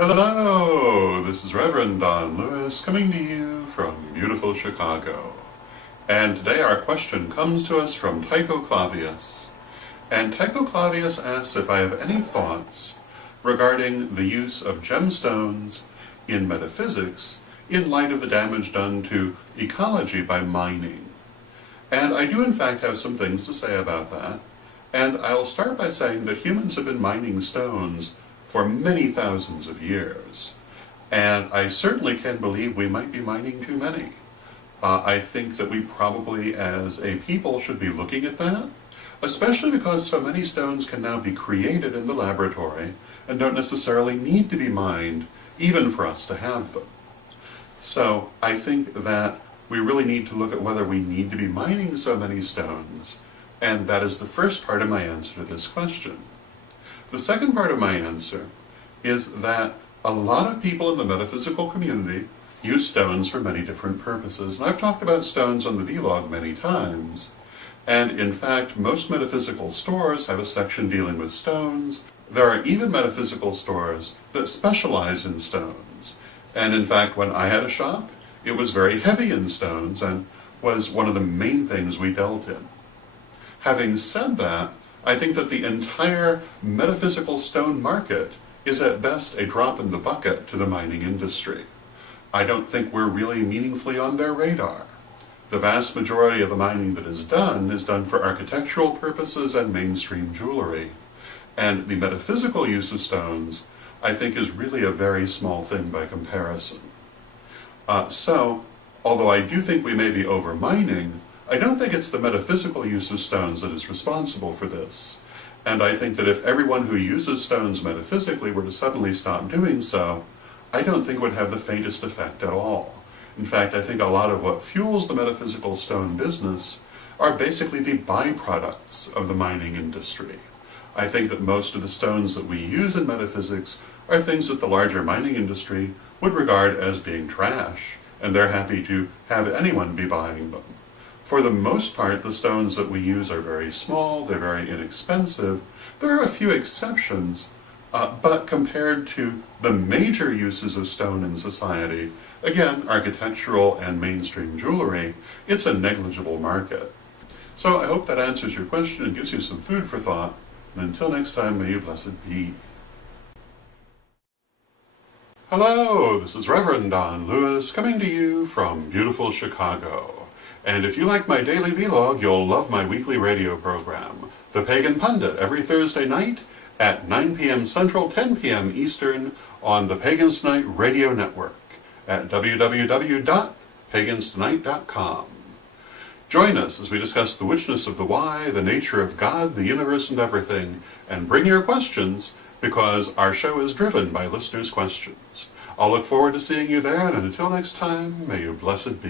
Hello, this is Rev Don coming to you from beautiful Chicago. And today our question comes to us from Tychoclavious. And Tychoclavious asks if I have any thoughts regarding the use of gemstones in metaphysics in light of the damage done to ecology by mining. And I do in fact have some things to say about that. And I'll start by saying that humans have been mining stones for many thousands of years. And I certainly can believe we might be mining too many. I think that we probably as a people should be looking at that, especially because so many stones can now be created in the laboratory and don't necessarily need to be mined even for us to have them. So I think that we really need to look at whether we need to be mining so many stones, and that is the first part of my answer to this question. The second part of my answer is that a lot of people in the metaphysical community use stones for many different purposes. And I've talked about stones on the vlog many times. And in fact, most metaphysical stores have a section dealing with stones. There are even metaphysical stores that specialize in stones. And in fact, when I had a shop, it was very heavy in stones and was one of the main things we dealt in. Having said that, I think that the entire metaphysical stone market is at best a drop in the bucket to the mining industry. I don't think we're really meaningfully on their radar. The vast majority of the mining that is done for architectural purposes and mainstream jewelry. And the metaphysical use of stones, I think, is really a very small thing by comparison. So, although I do think we may be over mining, I don't think it's the metaphysical use of stones that is responsible for this. And I think that if everyone who uses stones metaphysically were to suddenly stop doing so, I don't think it would have the faintest effect at all. In fact, I think a lot of what fuels the metaphysical stone business are basically the byproducts of the mining industry. I think that most of the stones that we use in metaphysics are things that the larger mining industry would regard as being trash, and they're happy to have anyone be buying them. For the most part, the stones that we use are very small, they're very inexpensive. There are a few exceptions, but compared to the major uses of stone in society, again, architectural and mainstream jewelry, it's a negligible market. So I hope that answers your question and gives you some food for thought. And until next time, may you blessed be. Hello, this is Rev Don coming to you from beautiful Chicago. And if you like my daily vlog, you'll love my weekly radio program, The Pagan Pundit, every Thursday night at 9 p.m. Central, 10 p.m. Eastern on the Pagans Tonight Radio Network at www.paganstonight.com. Join us as we discuss the witchness of the why, the nature of God, the universe, and everything, and bring your questions, because our show is driven by listeners' questions. I'll look forward to seeing you there, and until next time, may you blessed be.